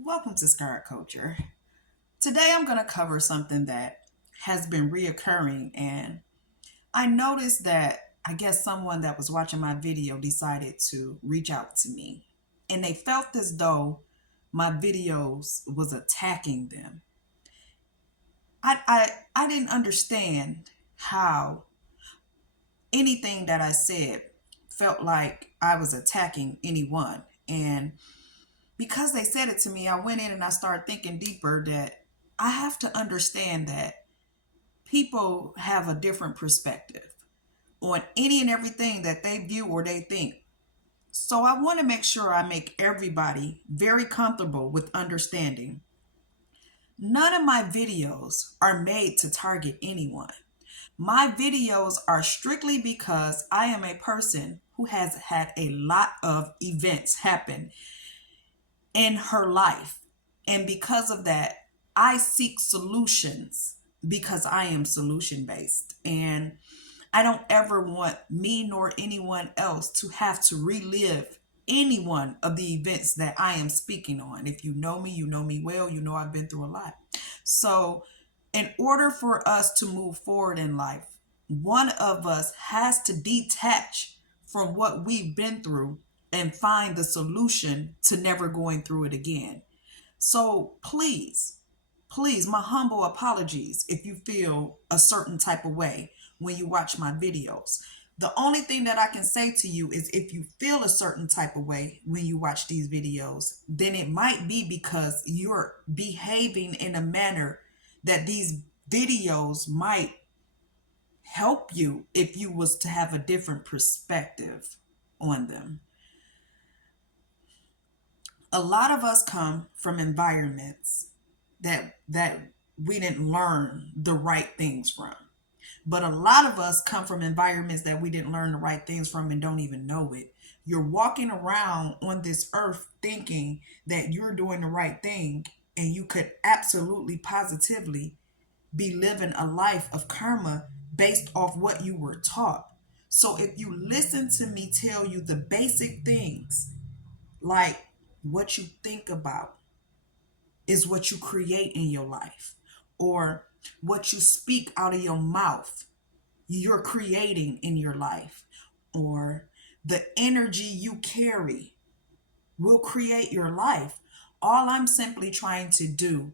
Welcome to Scarred Culture. Today I'm going to cover something that has been reoccurring, and I noticed that I guess someone that was watching my video decided to reach out to me, and they felt as though my videos was attacking them. I didn't understand how anything that I said felt like I was attacking anyone. And because they said it to me, I went in and I started thinking deeper that I have to understand that people have a different perspective on any and everything that they view or they think. So I want to make sure I make everybody very comfortable with understanding. None of my videos are made to target anyone. My videos are strictly because I am a person who has had a lot of events happen in her life. And because of that, I seek solutions because I am solution based. And I don't ever want me nor anyone else to have to relive any one of the events that I am speaking on. If you know me well, you know I've been through a lot. So, in order for us to move forward in life, one of us has to detach from what we've been through and find the solution to never going through it again. So please, my humble apologies if you feel a certain type of way when you watch my videos. The only thing that I can say to you is if you feel a certain type of way when you watch these videos, then it might be because you're behaving in a manner that these videos might help you if you was to have a different perspective on them. A lot of us come from environments that we didn't learn the right things from. But a lot of us come from environments that we didn't learn the right things from and don't even know it. You're walking around on this earth thinking that you're doing the right thing, and you could absolutely positively be living a life of karma based off what you were taught. So if you listen to me tell you the basic things, like what you think about is what you create in your life, or what you speak out of your mouth, you're creating in your life, or the energy you carry will create your life. All I'm simply trying to do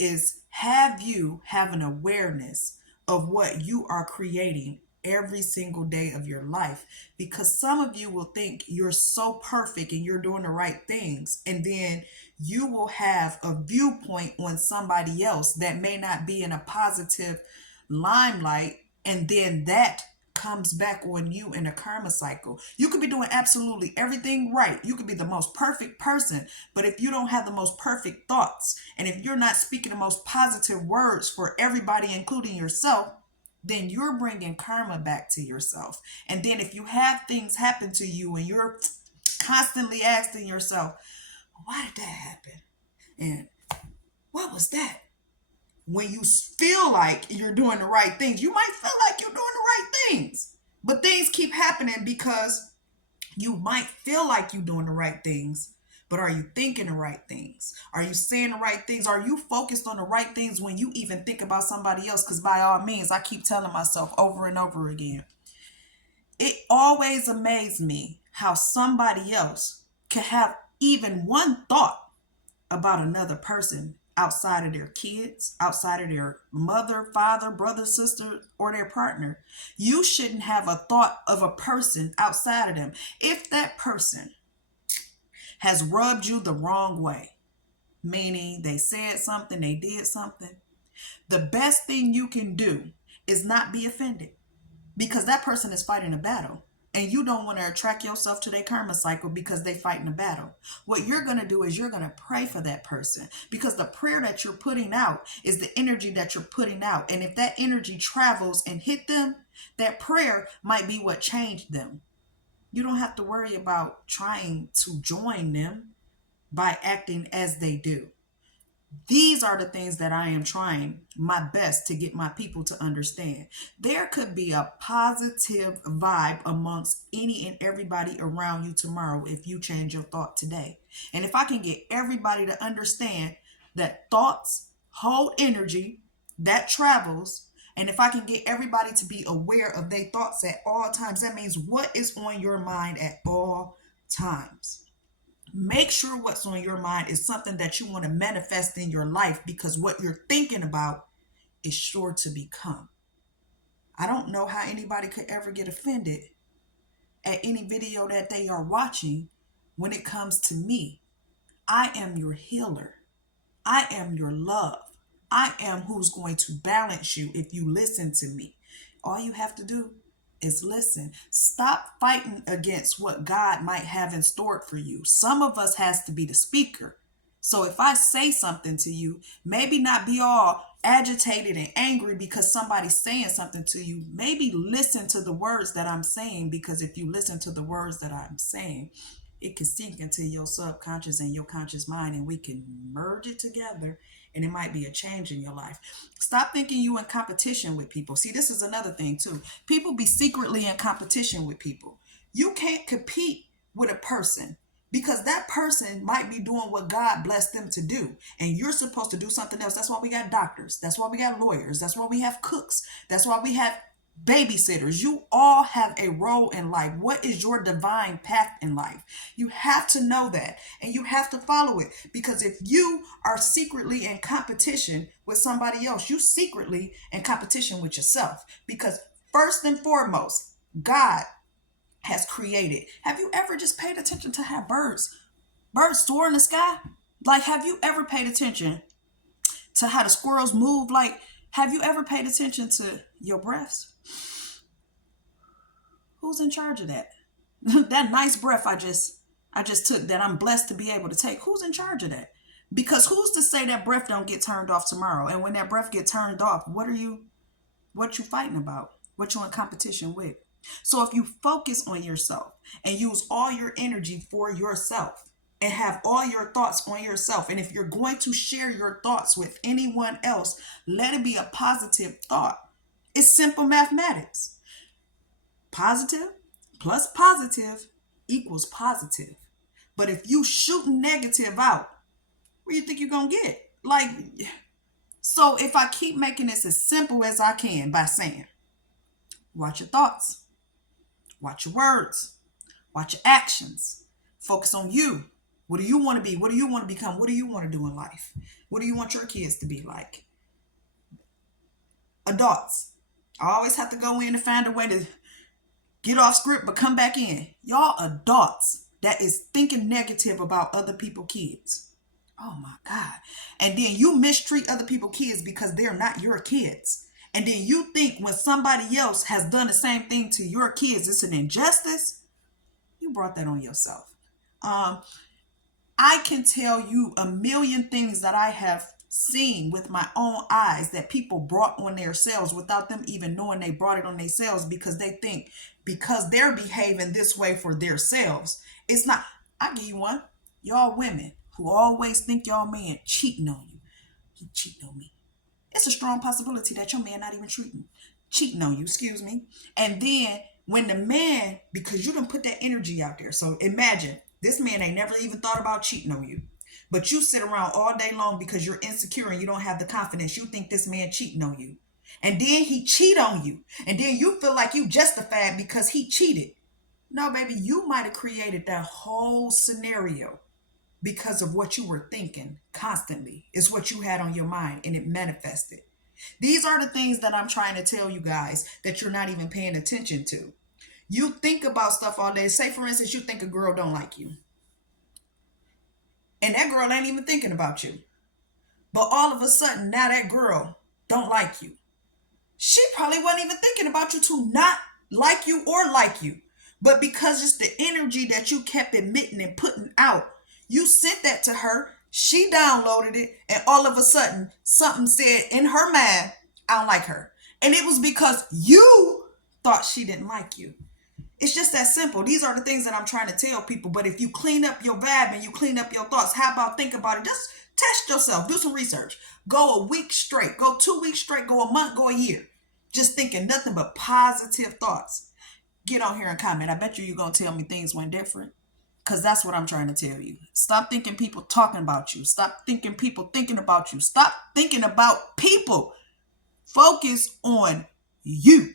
is have you have an awareness of what you are creating every single day of your life, because some of you will think you're so perfect and you're doing the right things, and then you will have a viewpoint on somebody else that may not be in a positive limelight, and then that comes back on you in a karma cycle. You could be doing absolutely everything right. You could be the most perfect person, but if you don't have the most perfect thoughts, and if you're not speaking the most positive words for everybody, including yourself, then you're bringing karma back to yourself. And then if you have things happen to you and you're constantly asking yourself, why did that happen? And what was that? When you feel like you're doing the right things, you might feel like you're doing the right things, but things keep happening because you might feel like you're doing the right things, but are you thinking the right things? Are you saying the right things? Are you focused on the right things when you even think about somebody else? Because by all means, I keep telling myself over and over again, it always amazed me how somebody else can have even one thought about another person outside of their kids, outside of their mother, father, brother, sister, or their partner. You shouldn't have a thought of a person outside of them. If that person has rubbed you the wrong way, meaning they said something, they did something, the best thing you can do is not be offended, because that person is fighting a battle. And you don't want to attract yourself to their karma cycle because they fighting a battle. What you're going to do is you're going to pray for that person, because the prayer that you're putting out is the energy that you're putting out. And if that energy travels and hit them, that prayer might be what changed them. You don't have to worry about trying to join them by acting as they do. These are the things that I am trying my best to get my people to understand. There could be a positive vibe amongst any and everybody around you tomorrow if you change your thought today. And if I can get everybody to understand that thoughts hold energy that travels, and if I can get everybody to be aware of their thoughts at all times, that means what is on your mind at all times. Make sure what's on your mind is something that you want to manifest in your life, because what you're thinking about is sure to become. I don't know how anybody could ever get offended at any video that they are watching when it comes to me. I am your healer. I am your love. I am who's going to balance you if you listen to me. All you have to do is listen. Stop fighting against what God might have in store for you. Some of us has to be the speaker. So if I say something to you, maybe not be all agitated and angry because somebody's saying something to you. Maybe listen to the words that I'm saying, because if you listen to the words that I'm saying, it can sink into your subconscious and your conscious mind, and we can merge it together, and it might be a change in your life. Stop thinking you in competition with people. See, this is another thing too. People be secretly in competition with people. You can't compete with a person, because that person might be doing what God blessed them to do, and you're supposed to do something else. That's why we got doctors. That's why we got lawyers. That's why we have cooks. That's why we have babysitters. You all have a role in life. What is your divine path in life? You have to know that, and you have to follow it, because if you are secretly in competition with somebody else, you secretly in competition with yourself, because first and foremost, God has created. Have you ever just paid attention to how birds soar in the sky? Like, have you ever paid attention to how the squirrels move? Like, have you ever paid attention to your breaths? Who's in charge of that? That nice breath I just took, that I'm blessed to be able to take. Who's in charge of that? Because who's to say that breath don't get turned off tomorrow? And when that breath get turned off, what you fighting about? What you in competition with? So if you focus on yourself and use all your energy for yourself and have all your thoughts on yourself, and if you're going to share your thoughts with anyone else, let it be a positive thought. It's simple mathematics. Positive plus positive equals positive. But if you shoot negative out, what do you think you're going to get? Like, so if I keep making this as simple as I can by saying, watch your thoughts, watch your words, watch your actions, focus on you. What do you want to be? What do you want to become? What do you want to do in life? What do you want your kids to be like? Adults, I always have to go in to find a way to get off script, but come back in. Y'all adults that is thinking negative about other people's kids. Oh my God. And then you mistreat other people's kids because they're not your kids. And then you think when somebody else has done the same thing to your kids, it's an injustice. You brought that on yourself. I can tell you a million things that I have seen with my own eyes that people brought on themselves without them even knowing they brought it on themselves, because they think because they're behaving this way for themselves, it's not. I'll give you one. Y'all women who always think y'all man cheating on you. He cheating on me. It's a strong possibility that your man not even cheating on you, excuse me. And then when the man, because you done put that energy out there. So imagine this man ain't never even thought about cheating on you. But you sit around all day long because you're insecure and you don't have the confidence. You think this man cheating on you. And then he cheat on you. And then you feel like you justified because he cheated. No, baby, you might have created that whole scenario because of what you were thinking constantly. It's what you had on your mind, and it manifested. These are the things that I'm trying to tell you guys that you're not even paying attention to. You think about stuff all day. Say, for instance, you think a girl don't like you. And that girl ain't even thinking about you. But all of a sudden, now that girl don't like you. She probably wasn't even thinking about you to not like you or like you. But because it's the energy that you kept emitting and putting out, you sent that to her. She downloaded it. And all of a sudden, something said in her mind, I don't like her. And it was because you thought she didn't like you. It's just that simple. These are the things that I'm trying to tell people. But if you clean up your vibe and you clean up your thoughts, how about think about it? Just Test yourself. Do some research. Go a week straight. Go 2 weeks straight. Go a month. Go a year. Just thinking nothing but positive thoughts. Get on here and comment. I bet you're going to tell me things went different. Because that's what I'm trying to tell you. Stop thinking people talking about you. Stop thinking people thinking about you. Stop thinking about people. Focus on you.